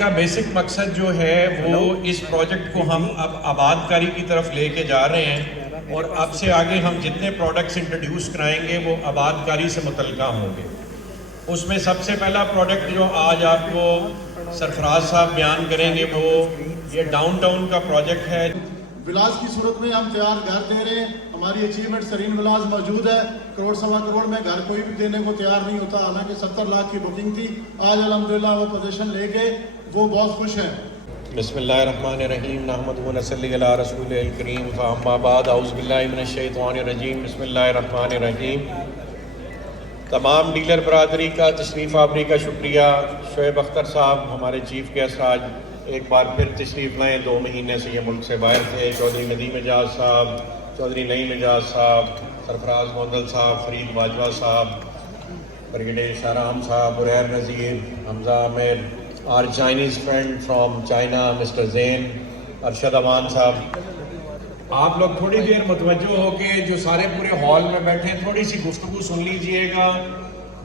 کا بیسک مقصد جو ہے وہ اس پروجیکٹ کو ہم اب آباد کاری کی طرف لے کے جا رہے ہیں، اور اب سے آگے ہم جتنے پروڈکٹس انٹروڈیوس کرائیں گے وہ آباد کاری سے متعلقہ ہوں گے۔ اس میں سب سے پہلا پروڈکٹ جو آج آپ کو سرفراز صاحب بیان کریں گے وہ یہ ڈاؤن ٹاؤن کا پروجیکٹ ہے۔ ولاز کی صورت میں ہم تیار گھر دے رہے ہیں، ہماری اچیومنٹ سرین ولاز موجود ہے، کروڑ سوا کروڑ میں گھر کوئی بھی دینے کو تیار نہیں ہوتا، حالانکہ 70 لاکھ کی بکنگ تھی، آج الحمدللہ وہ پوزیشن لے گئے، وہ بہت خوش ہیں۔ بسم اللہ الرحمن الرحیم، نحمدہ و نصلی علی رسول الکریم، فاما بعد، اعوذ باللہ من الشیطان الرجیم، بسم اللہ الرحمن الرحیم۔ تمام ڈیلر برادری کا تشریف آوری کا شکریہ۔ شعیب اختر صاحب ہمارے چیف گیسٹ آج ایک بار پھر تشریف لائیں، 2 مہینے سے یہ ملک سے باہر تھے۔ چودھری ندیم اعجاز صاحب، چودھری نعیم اعجاز صاحب، سرفراز گوندل صاحب، فرید باجوہ صاحب، بریگیڈیئر شاہرام صاحب، عریر نذیر، حمزہ عامر، our Chinese friend from China, Mr. زین، ارشد امان صاحب۔ آپ لوگ تھوڑی دیر متوجہ ہو کے جو سارے پورے ہال میں بیٹھے ہیں تھوڑی سی گفتگو سن لیجئے گا۔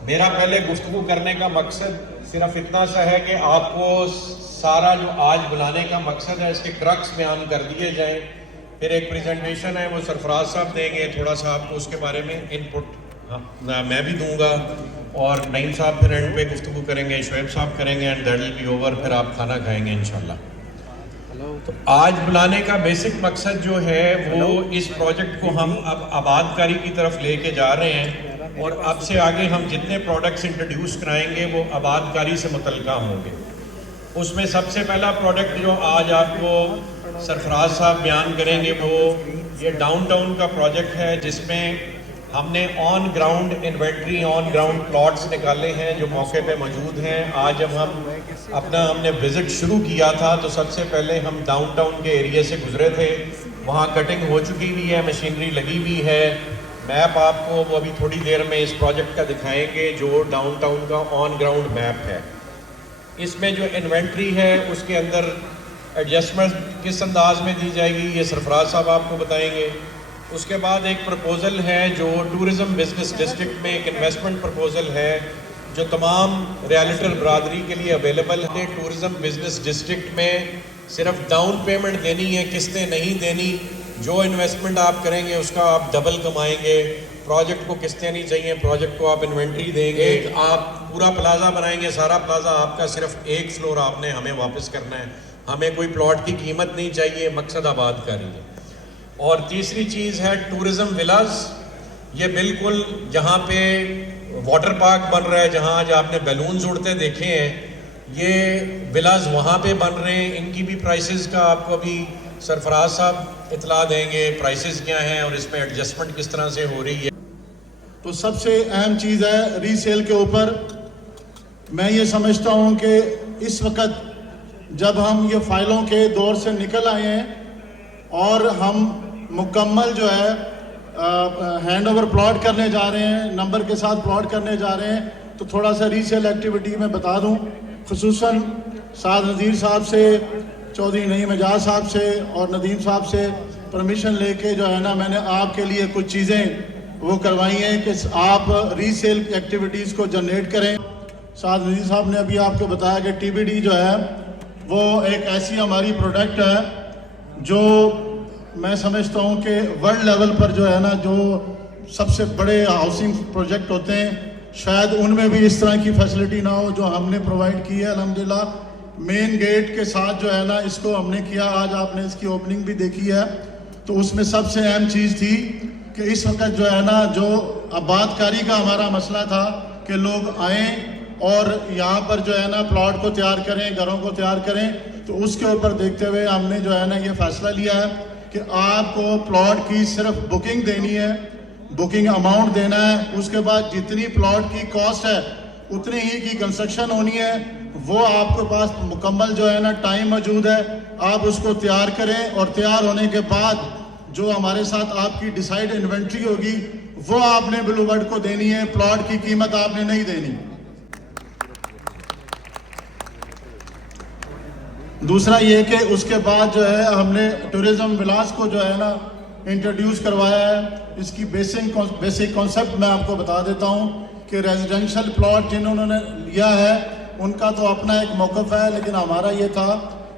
میرا پہلے گفتگو کرنے کا مقصد صرف اتنا سا ہے کہ آپ کو سارا جو آج بلانے کا مقصد ہے اس کے کرکس بیان کر دیے جائیں، پھر ایک پریزنٹیشن ہے وہ سرفراز صاحب دیں گے، تھوڑا سا آپ کو اس کے بارے میں انپٹ میں بھی دوں گا، اور نعیم صاحب پھر اینڈ پہ گفتگو کریں گے، شعیب صاحب کریں گے، and that will be over, پھر آپ کھانا کھائیں گے انشاءاللہ۔ تو آج بلانے کا بیسک مقصد جو ہے وہ اس پروجیکٹ کو ہم اب آباد کاری کی طرف لے کے جا رہے ہیں، اور اب سے آگے ہم جتنے پروڈکٹس انٹروڈیوس کرائیں گے وہ آباد کاری سے متعلقہ ہوں گے۔ اس میں سب سے پہلا پروڈکٹ جو آج آپ کو سرفراز صاحب بیان کریں گے وہ یہ ڈاؤن ٹاؤن کا پروجیکٹ ہے، جس میں ہم نے on ground inventory, on ground plots نکالے ہیں جو موقع پہ موجود ہیں۔ آج جب ہم نے وزٹ شروع کیا تھا تو سب سے پہلے ہم ڈاؤن ٹاؤن کے ایریے سے گزرے تھے، وہاں کٹنگ ہو چکی ہوئی ہے، مشینری لگی ہوئی ہے۔ میپ آپ کو وہ ابھی تھوڑی دیر میں اس پروجیکٹ کا دکھائیں گے جو ڈاؤن ٹاؤن کا آن گراؤنڈ میپ ہے۔ اس میں جو انوینٹری ہے اس کے اندر ایڈجسٹمنٹ کس انداز میں دی جائے گی یہ سرفراز صاحب آپ کو بتائیں گے۔ اس کے بعد ایک پرپوزل ہے جو ٹورزم بزنس ڈسٹرکٹ میں ایک انویسٹمنٹ پرپوزل ہے جو تمام ریالٹر برادری کے لیے اویلیبل ہے۔ ٹورزم بزنس ڈسٹرکٹ میں صرف ڈاؤن پیمنٹ دینی ہے، قسطیں نہیں دینی، جو انویسٹمنٹ آپ کریں گے اس کا آپ ڈبل کمائیں گے۔ پروجیکٹ کو قسطیں نہیں چاہیے، پروجیکٹ کو آپ انوینٹری دیں گے، آپ پورا پلازا بنائیں گے، سارا پلازا آپ کا، صرف ایک فلور آپ نے ہمیں واپس کرنا ہے، ہمیں کوئی پلاٹ کی قیمت نہیں چاہیے، مقصد آباد کاری ہے۔ اور تیسری چیز ہے ٹورزم ولاز، یہ بالکل جہاں پہ واٹر پارک بن رہا ہے، جہاں آج آپ نے بیلونز اڑتے دیکھے ہیں، یہ ولاز وہاں پہ بن رہے ہیں۔ ان کی بھی پرائسز کا آپ کو ابھی سرفراز صاحب اطلاع دیں گے، پرائسز کیا ہیں اور اس میں ایڈجسٹمنٹ کس طرح سے ہو رہی ہے۔ تو سب سے اہم چیز ہے ری سیل کے اوپر، میں یہ سمجھتا ہوں کہ اس وقت جب ہم یہ فائلوں کے دور سے نکل آئے ہیں اور ہم مکمل جو ہے ہینڈ اوور پلاٹ کرنے جا رہے ہیں، نمبر کے ساتھ پلاٹ کرنے جا رہے ہیں، تو تھوڑا سا ری سیل ایکٹیویٹی میں بتا دوں، خصوصاً سعد نذیر صاحب سے، چودھری نعیم اعجاز صاحب سے اور ندیم صاحب سے پرمیشن لے کے جو ہے نا میں نے آپ کے لیے کچھ چیزیں وہ کروائی ہیں کہ آپ ری سیل ایکٹیویٹیز کو جنریٹ کریں۔ سعد نذیر صاحب نے ابھی آپ کو بتایا کہ ٹی بی ڈی جو ہے وہ ایک ایسی ہماری پروڈکٹ ہے جو میں سمجھتا ہوں کہ ورلڈ لیول پر جو ہے نا جو سب سے بڑے ہاؤسنگ پروجیکٹ ہوتے ہیں شاید ان میں بھی اس طرح کی فیسلٹی نہ ہو جو ہم نے پرووائڈ کی ہے۔ الحمدللہ مین گیٹ کے ساتھ جو ہے نا اس کو ہم نے کیا، آج آپ نے اس کی اوپننگ بھی دیکھی ہے۔ تو اس میں سب سے اہم چیز تھی کہ اس وقت جو ہے نا جو آباد کاری کا ہمارا مسئلہ تھا کہ لوگ آئیں اور یہاں پر جو ہے نا پلاٹ کو تیار کریں، گھروں کو تیار کریں، تو اس کے اوپر دیکھتے ہوئے ہم نے جو ہے نا یہ فیصلہ لیا ہے کہ آپ کو پلاٹ کی صرف بکنگ دینی ہے، بکنگ اماؤنٹ دینا ہے، اس کے بعد جتنی پلاٹ کی کاسٹ ہے اتنی ہی کی کنسٹرکشن ہونی ہے، وہ آپ کے پاس مکمل جو ہے نا ٹائم موجود ہے، آپ اس کو تیار کریں، اور تیار ہونے کے بعد جو ہمارے ساتھ آپ کی ڈیسائیڈ انوینٹری ہوگی وہ آپ نے بلو برڈ کو دینی ہے، پلاٹ کی قیمت آپ نے نہیں دینی۔ دوسرا یہ کہ اس کے بعد جو ہے ہم نے ٹورزم ولاز کو جو ہے نا انٹروڈیوس کروایا ہے۔ اس کی بیسک کانسیپٹ میں آپ کو بتا دیتا ہوں کہ ریزیڈنشل پلاٹ جنہوں نے لیا ہے ان کا تو اپنا ایک موقف ہے، لیکن ہمارا یہ تھا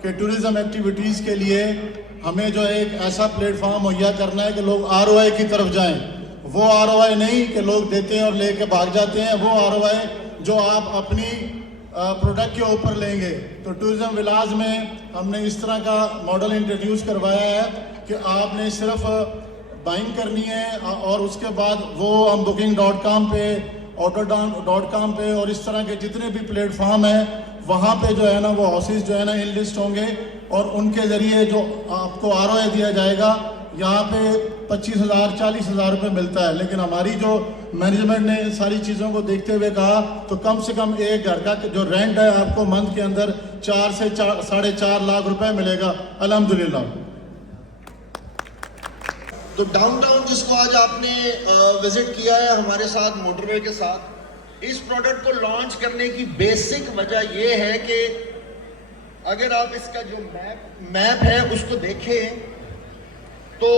کہ ٹورزم ایکٹیویٹیز کے لیے ہمیں جو ایک ایسا پلیٹ فارم مہیا کرنا ہے کہ لوگ ROI کی طرف جائیں. وہ ROI نہیں کہ لوگ دیتے ہیں اور لے کے بھاگ جاتے ہیں، وہ ROI جو آپ اپنی پروڈکٹ کے اوپر لیں گے. تو ٹورزم ولاز میں ہم نے اس طرح کا ماڈل انٹروڈیوس کروایا ہے کہ آپ نے صرف بائنگ کرنی ہے اور اس کے بعد وہ ہم booking.com پہ auto.com پہ اور اس طرح کے جتنے بھی پلیٹ فارم ہیں وہاں پہ جو ہے نا وہ ہاؤسز جو ہے نا ان لسٹ ہوں گے اور ان کے ذریعے جو آپ کو ROI دیا جائے گا. یہاں پہ 25,000 40,000 روپے ملتا ہے، لیکن ہماری جو مینجمنٹ نے ان ساری چیزوں کو دیکھتے ہوئے کہا تو کم سے کم ایک گھر کا جو رینٹ ہے آپ کو منتھ کے اندر 4 سے 4.5 لاکھ روپے ملے گا الحمدللہ. تو ڈاؤن ٹاؤن جس کو آج آپ نے وزٹ کیا ہے ہمارے ساتھ موٹر وے کے ساتھ، اس پروڈکٹ کو لانچ کرنے کی بیسک وجہ یہ ہے کہ اگر آپ اس کا جو میپ ہے اس کو دیکھیں تو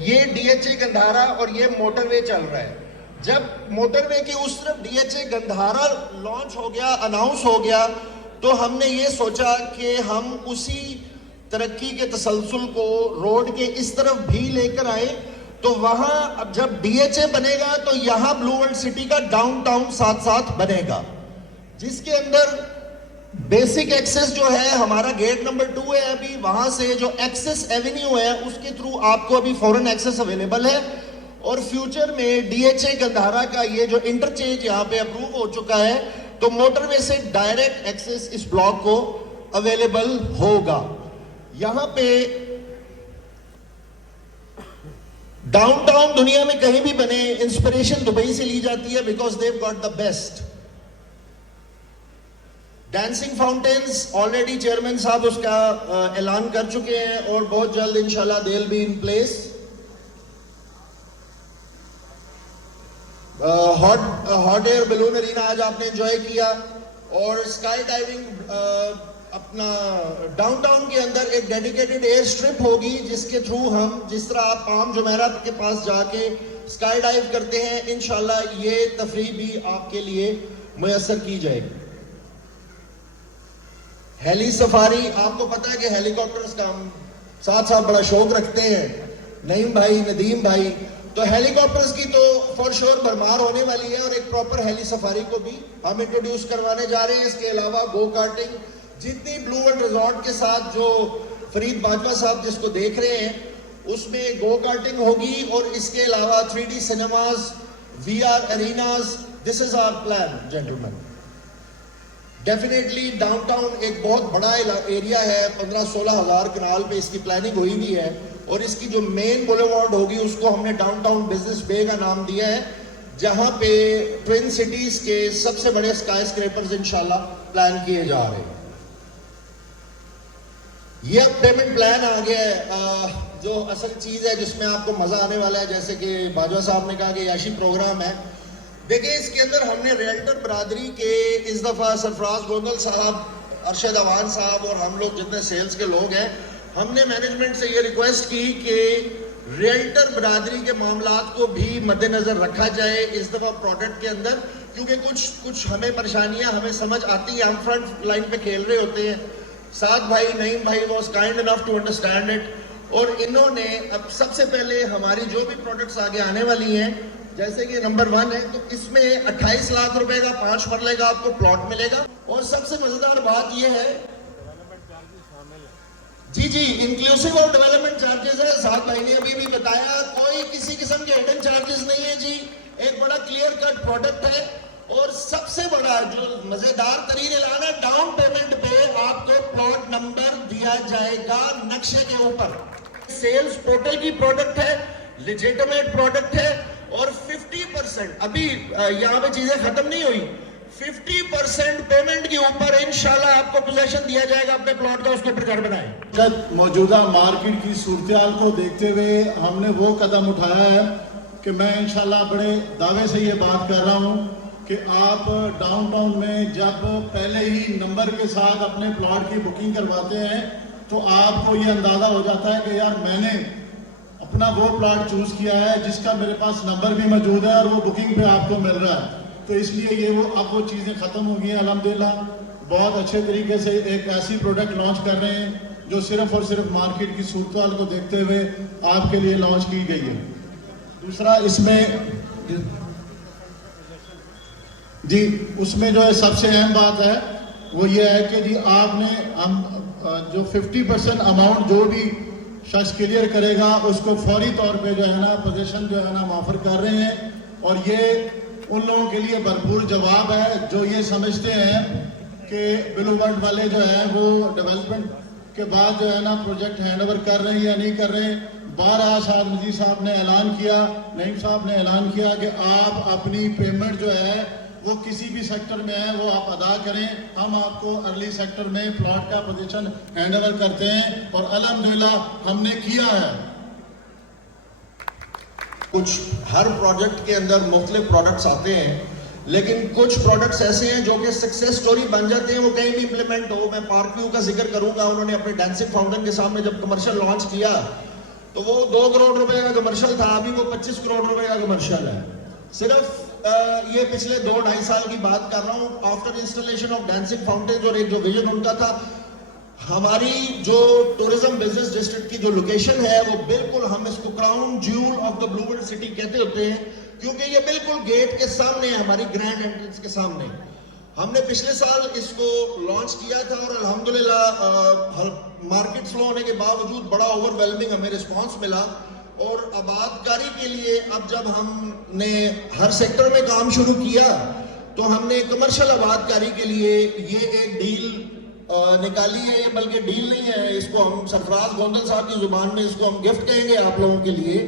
یہ DHA گندھارا اور یہ موٹر وے چل رہا ہے. جب موٹر وے کی اس طرف DHA گندھارا لانچ ہو گیا، اناؤنس ہو گیا، تو ہم نے یہ سوچا کہ ہم اسی ترقی کے تسلسل کو روڈ کے اس طرف بھی لے کر آئے. تو وہاں اب جب DHA بنے گا تو یہاں بلو ورلڈ سٹی کا ڈاؤن ٹاؤن ساتھ ساتھ بنے گا، جس کے اندر بیسک ایکسس جو ہے ہمارا گیٹ نمبر 2 ہے. ابھی وہاں سے جو ایکسس ایونیو ہے اس کے تھرو آپ کو ابھی فورن ایکسس اویلیبل ہے، اور فیوچر میں DHA گندھارا کا یہ جو انٹرچینج یہاں پہ اپروو ہو چکا ہے تو موٹر وے سے ڈائریکٹ ایکسس اس بلاک کو اویلیبل ہوگا. یہاں پہ ڈاؤن ٹاؤن دنیا میں کہیں بھی بنے، انسپریشن دبئی سے لی جاتی ہے because they got the best. Dancing fountains already chairman صاحب اس کا اعلان کر چکے ہیں اور بہت جلد انشاءاللہ they will be in place. Hot air balloon arena آج آپ نے انجوائے کیا، اور اسکائی ڈائیونگ اپنا ڈاؤن ٹاؤن کے اندر ایک ڈیڈیکیٹڈ ایئر سٹرپ ہوگی جس کے تھرو ہم جس طرح آپ پام جمیرات کے پاس جا کے اسکائی ڈائیو کرتے ہیں انشاءاللہ یہ تفریح بھی آپ کے لیے میسر کی جائے گی. ہیلی سفاری، آپ کو پتا ہے کہ ہیلی کاپٹرز کا ہم ساتھ ساتھ بڑا شوق رکھتے ہیں، نعیم بھائی، ندیم بھائی، تو ہیلی کاپٹرز کی تو فور شور بھرمار ہونے والی ہے اور ایک پراپر ہیلی سفاری کو بھی ہم انٹروڈیوس کروانے جا رہے ہیں. اس کے علاوہ گو کارٹنگ، جتنی بلو ورلڈ ریزورٹ کے ساتھ جو فرید باجوہ صاحب جس کو دیکھ رہے ہیں اس میں گو کارٹنگ ہوگی، اور اس کے علاوہ 3D cinemas, VR arenas. This is our plan gentleman. Definitely downtown ایک بہت بڑا ایریا ہے، 15-16 ہزار کنال پہ اس کی پلاننگ ہوئی بھی ہے، اور اس کی جو مین بولیوارڈ ہوگی اس کو ہم نے ڈاؤن ٹاؤن بزنس بے کا نام دیا ہے، جہاں پہ ٹوین سٹیز کے سب سے بڑے اسکائی اسکریپرز انشاءاللہ پلان کیے جا رہے ہیں. یہ اب پیمنٹ پلان آ گیا ہے، جو اصل چیز ہے جس میں آپ کو مزہ آنے والا ہے، جیسے کہ باجوہ صاحب نے کہا کہ یاشی پروگرام ہے. دیکھیں اس کے اندر ہم نے ریلٹر برادری کے اس دفعہ سرفراز گوندل صاحب، ارشد اوان صاحب اور ہم لوگ جتنے سیلز کے لوگ ہیں، ہم نے مینجمنٹ سے یہ ریکویسٹ کی کہ ریلٹر برادری کے معاملات کو بھی مد نظر رکھا جائے اس دفعہ پروڈکٹ کے اندر، کیونکہ کچھ ہمیں پریشانیاں ہمیں سمجھ آتی ہیں، ہم فرنٹ لائن پہ کھیل رہے ہوتے ہیں. سعد بھائی، نعیم بھائی was kind enough to understand it, اور انہوں نے اب سب سے پہلے ہماری جو بھی پروڈکٹس آگے آنے والی ہیں جیسے کہ نمبر 1 ہے تو اس میں 28 لاکھ روپے کا 5 مرلے کا آپ کو پلاٹ ملے گا. اور سب سے مزیدار بات یہ ہے جی انکلوسیو آف ڈیولپمنٹ چارجز ہے. سعد بھائی نے ابھی بھی بتایا کوئی کسی قسم کے ہڈن چارجز نہیں ہے جی، ایک بڑا کلیئر کٹ پروڈکٹ ہے. اور سب سے بڑا جو مزیدار ترین اعلان ہے، ڈاؤن پیمنٹ پہ آپ کو پلاٹ نمبر دیا جائے گا نقشے کے اوپر. سیلز ٹوٹل کی پروڈکٹ ہے، لیجیٹمیٹ پروڈکٹ ہے، اور 50% ابھی یہاں پہ چیزیں ختم نہیں ہوئی، 50% پیمنٹ کے اوپر انشاءاللہ آپ کو پوزیشن دیا جائے گا اپنے پلاٹ کا، اس کے اوپر گھر بنائیں. موجودہ مارکیٹ کی صورتحال کو دیکھتے ہوئے ہم نے وہ قدم اٹھایا ہے کہ میں انشاءاللہ بڑے دعوے سے یہ بات کر رہا ہوں کہ آپ ڈاؤن ٹاؤن میں جب پہلے ہی نمبر کے ساتھ اپنے پلاٹ کی بکنگ کرواتے ہیں تو آپ کو یہ اندازہ ہو جاتا ہے کہ یار میں نے اپنا وہ پلاٹ چوز کیا ہے جس کا میرے پاس نمبر بھی موجود ہے اور وہ بکنگ پہ آپ کو مل رہا ہے. تو اس لیے یہ اب وہ چیزیں ختم ہو گئی ہیں الحمدللہ. بہت اچھے طریقے سے ایک ایسی پروڈکٹ لانچ کر رہے ہیں جو صرف اور صرف مارکیٹ کی صورتحال کو دیکھتے ہوئے آپ کے لیے لانچ کی گئی ہے. دوسرا اس میں جی اس میں جو ہے سب سے اہم بات ہے وہ یہ ہے کہ جی آپ نے ہم جو 50% اماؤنٹ جو بھی شخص کلیئر کرے گا اس کو فوری طور پہ جو ہے نا پوزیشن جو ہے نا آفر کر رہے ہیں. اور یہ ان لوگوں کے لیے بھرپور جواب ہے جو یہ سمجھتے ہیں کہ بلو ورلڈ والے جو ہیں وہ ڈیولپمنٹ کے بعد جو ہے نا پروجیکٹ ہینڈ اوور کر رہے ہیں یا نہیں کر رہے ہیں. 12 سال نذیر صاحب نے اعلان کیا, نعیم صاحب نے اعلان کیا کہ آپ اپنی پیمنٹ جو ہے وہ کسی بھی سیکٹر میں ہے وہ آپ ادا کریں. ہم آپ کو ارلی سیکٹر میں پلاٹ کا پوزیشن ہینڈ اوور کرتے ہیں اور الحمدللہ ہم نے کیا ہے. کچھ ہر پروجیکٹ کے اندر مختلف پروڈکٹس آتے ہیں لیکن کچھ پروڈکٹس ایسے ہیں جو کہ سکسیس سٹوری بن جاتے ہیں, وہ کہیں بھی امپلیمنٹ ہو. میں پارک ویو کا ذکر کروں گا. انہوں نے اپنے ڈانسنگ فاؤنٹین کے سامنے جب کمرشل لانچ کیا تو وہ 2 کروڑ روپے کا کمرشل تھا, ابھی وہ 25 کروڑ روپے کا کمرشل ہے. صرف یہ پچھلے 2-2.5 سال کی بات کر رہا ہوں. After installation of dancing fountain اور ایک جو ویژن ان کا تھا, ہماری جو ٹورزم بزنس ڈسٹرکٹ کی جو لوکیشن ہے وہ بالکل, ہم اس کو crown jewel of the blue world city کہتے ہوتے ہیں کیونکہ یہ بالکل گیٹ کے سامنے ہے, ہماری گرینڈ انٹرنس کے سامنے. ہم نے پچھلے سال اس کو لانچ کیا تھا اور الحمدللہ مارکیٹ سلو ہونے کے باوجود بڑا اوور ویلمنگ ہمیں رسپانس ملا. اور آباد کاری کے لیے اب جب ہم نے ہر سیکٹر میں کام شروع کیا تو ہم نے کمرشل آباد کاری کے لیے یہ ایک ڈیل نکالی ہے. یہ بلکہ ڈیل نہیں ہے, اس کو ہم سرفراز گوندل صاحب کی زبان میں اس کو ہم گفٹ کہیں گے آپ لوگوں کے لیے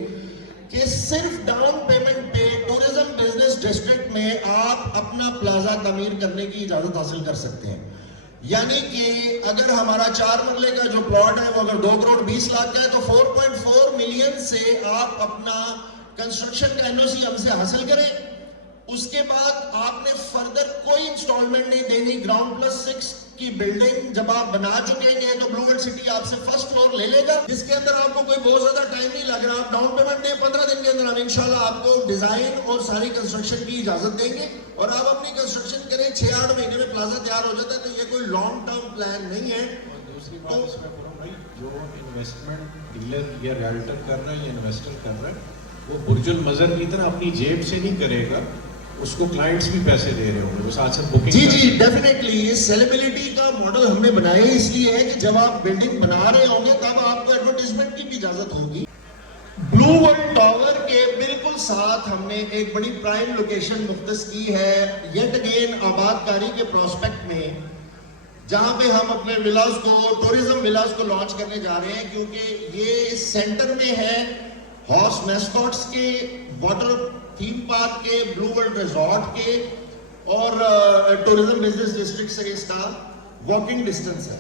کہ صرف ڈاؤن پیمنٹ پہ ٹورزم بزنس ڈسٹرکٹ میں آپ اپنا پلازا تعمیر کرنے کی اجازت حاصل کر سکتے ہیں. یعنی کہ اگر ہمارا 4 مرلے کا جو پلاٹ ہے وہ اگر 2 کروڑ 20 لاکھ کا ہے تو 4.4 ملین سے آپ اپنا کنسٹرکشن کا NOC ہم سے حاصل کریں. اس کے بعد آپ نے فردر کوئی انسٹالمنٹ نہیں دینی. گراؤنڈ +6 کی بلڈنگ جب آپ بنا چکیں گے تو بلو ورلڈ سٹی آپ سے فرسٹ فلور لے لے گا, جس کے اندر آپ کو کوئی بہت زیادہ ٹائم نہیں لگ رہا. آپ ڈاؤن پیمنٹ دیں, 15 دن کے اندر ہم انشاءاللہ آپ کو ڈیزائن اور ساری کنسٹرکشن کی اجازت دیں گے اور آپ اپنی کنسٹرکشن کریں. 6-8 مہینے میں پلازا تیار ہو جاتا ہے. تو یہ کوئی لانگ ٹرم پلان نہیں ہے. دوسری بات اس میں کروں بھائی, جو انویسٹمنٹ ڈیلر یا ریالٹر کر رہا ہے یا انویسٹر کر رہا ہے وہ برج المظر کی طرح اپنی جیب سے نہیں کرے گا, اس کو کلائنٹس بھی پیسے دے رہے ہوں گے, وہ ساتھ ساتھ بکنگ. جی ڈیفینیٹلی یہ سیلیبریٹی کا ماڈل ہم نے بنایا اس لیے ہے کہ جب آپ بلڈنگ بنا رہے ہوں گے تب آپ کو ایڈورٹائزمنٹ کی بھی اجازت ہوگی. بلو ورلڈ ٹاور کے بالکل ساتھ ہم نے ایک بڑی پرائم لوکیشن مختص کی ہے یٹ اگین آباد کاری کے پراسپیکٹ میں, جہاں پہ ہم اپنے ولاز کو, ٹورزم ولاز کو لانچ کرنے جا رہے ہیں کیونکہ یہ سینٹر میں ہے ہارس میسکاٹس کے, واٹر تھیم پارک کے, بلو ورلڈ ریزورٹ کے اور ٹورزم بزنس ڈسٹرکٹ سے اس کا واکنگ ڈسٹنس ہے.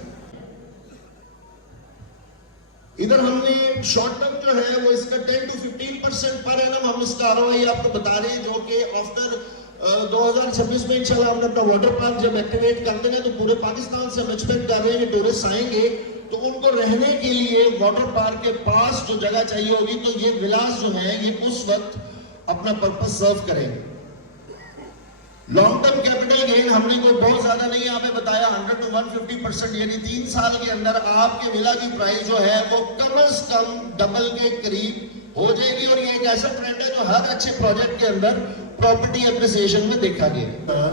ادھر ہم نے شارٹ ٹرم جو ہے وہ اس کا 10 to 15% پر اینم ہم اس کا ROI آپ کو بتا رہے ہیں, جو کہ آفٹر 2026 میں انشاءاللہ ہم نے اپنا واٹر پارک جب ایکٹیویٹ کر دیں گے تو پورے پاکستان سے ہم ایکسپیکٹ کر رہے ہیں کہ ٹورسٹ آئیں گے تو ان کو رہنے کے لیے واٹر پارک کے پاس جو جگہ چاہیے ہوگی. تو یہ ولاز جو ہیں یہ اس وقت اپنا پرپس سرو کریں گے. لانگ ٹرم کیپٹل گین ہم نے کوئی بہت زیادہ نہیں آپ نے بتایا, 100 to 150%, یعنی 3 سال کے اندر آپ کے ولا کی پرائز جو ہے وہ کم از کم ڈبل کے قریب ہو جائے گی. اور یہ ایک ایسا ٹرینڈ ہے جو ہر اچھے پروجیکٹ کے اندر پراپرٹی اپریسیشن میں دیکھا گیا.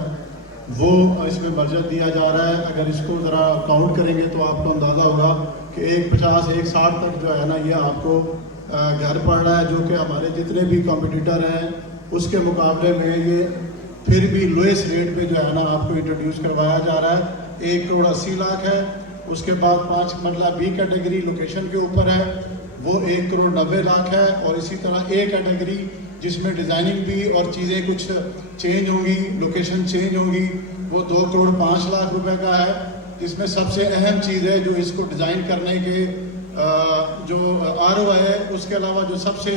وہ اس میں بجٹ دیا جا رہا ہے. اگر اس کو ذرا کاؤنٹ کریں گے تو آپ کو اندازہ ہوگا کہ 150 160 تک جو ہے نا یہ آپ کو گھر پڑ رہا ہے, جو کہ ہمارے جتنے بھی کمپٹیٹر ہیں اس کے مقابلے میں یہ پھر بھی لویسٹ ریٹ پہ جو ہے نا آپ کو انٹروڈیوس کروایا جا رہا ہے. 1 کروڑ 80 لاکھ ہے. اس کے بعد 5 مرلہ B کیٹیگری لوکیشن کے اوپر ہے وہ 1 کروڑ 90 لاکھ ہے. اور اسی طرح A کیٹیگری جس میں ڈیزائننگ بھی اور چیزیں کچھ چینج ہوں گی, لوکیشن چینج ہوں گی, وہ 2 کروڑ 5 لاکھ روپے کا ہے. جس میں سب سے اہم چیز ہے جو اس کو ڈیزائن کرنے کے جو ROI ہے, اس کے علاوہ جو سب سے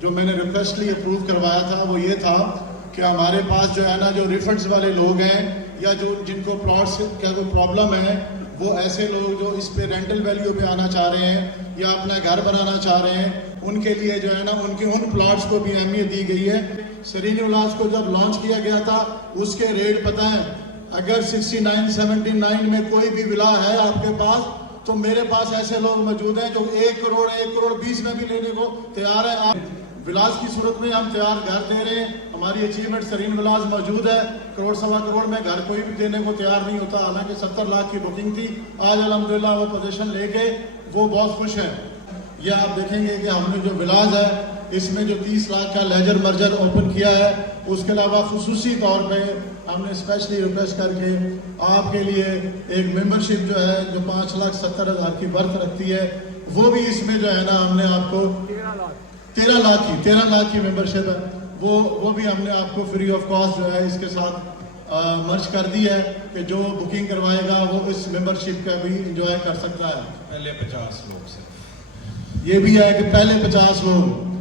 جو میں نے ریکویسٹلی اپروو کروایا تھا وہ یہ تھا کہ ہمارے پاس جو ہے نا جو ریفنڈز والے لوگ ہیں یا جو جن کو پلاٹس کا کوئی پرابلم ہے, وہ ایسے لوگ جو اس پہ رینٹل ویلیو پہ آنا چاہ رہے ہیں یا اپنا گھر بنانا چاہ رہے ہیں, ان کے لیے جو ہے نا ان پلاٹس کو بھی اہمیت دی گئی ہے. سرین ولاز کو جب لانچ کیا گیا تھا اس کے ریٹ پتہ ہیں, اگر 69 79 میں کوئی بھی ولا ہے آپ کے پاس تو میرے پاس ایسے لوگ موجود ہیں جو 1 کروڑ 1 کروڑ 20 میں بھی لینے کو تیار ہیں. آپ ولاس کی صورت میں ہم تیار گھر دے رہے ہیں. ہماری اچیومنٹ سرین ولاس موجود ہے. کروڑ سوا کروڑ میں گھر کوئی بھی دینے کو تیار نہیں ہوتا. حالانکہ 70 لاکھ کی بکنگ تھی. آج الحمدللہ وہ پوزیشن لے کے وہ بہت خوش ہیں. یہ آپ دیکھیں گے کہ ہم نے جو ولاس ہے اس میں جو 30 لاکھ کا لیجر مرجر اوپن کیا ہے. اس کے علاوہ خصوصی طور پہ ہم نے اسپیشلی ریکویسٹ کر کے آپ کے لیے ایک ممبرشپ جو ہے جو 5,70,000 کی برتھ رکھتی ہے وہ بھی اس میں جو ہے نا ہم نے آپ کو 13 لاکھ کی ممبرشپ ہے وہ بھی ہم نے آپ کو فری آف کاسٹ جو ہے اس کے ساتھ مرج کر دی ہے کہ جو بکنگ کروائے گا وہ اس ممبرشپ کا بھی انجوائے کر سکتا ہے. پہلے 50 لوگ سے یہ بھی ہے کہ پہلے 50 لوگ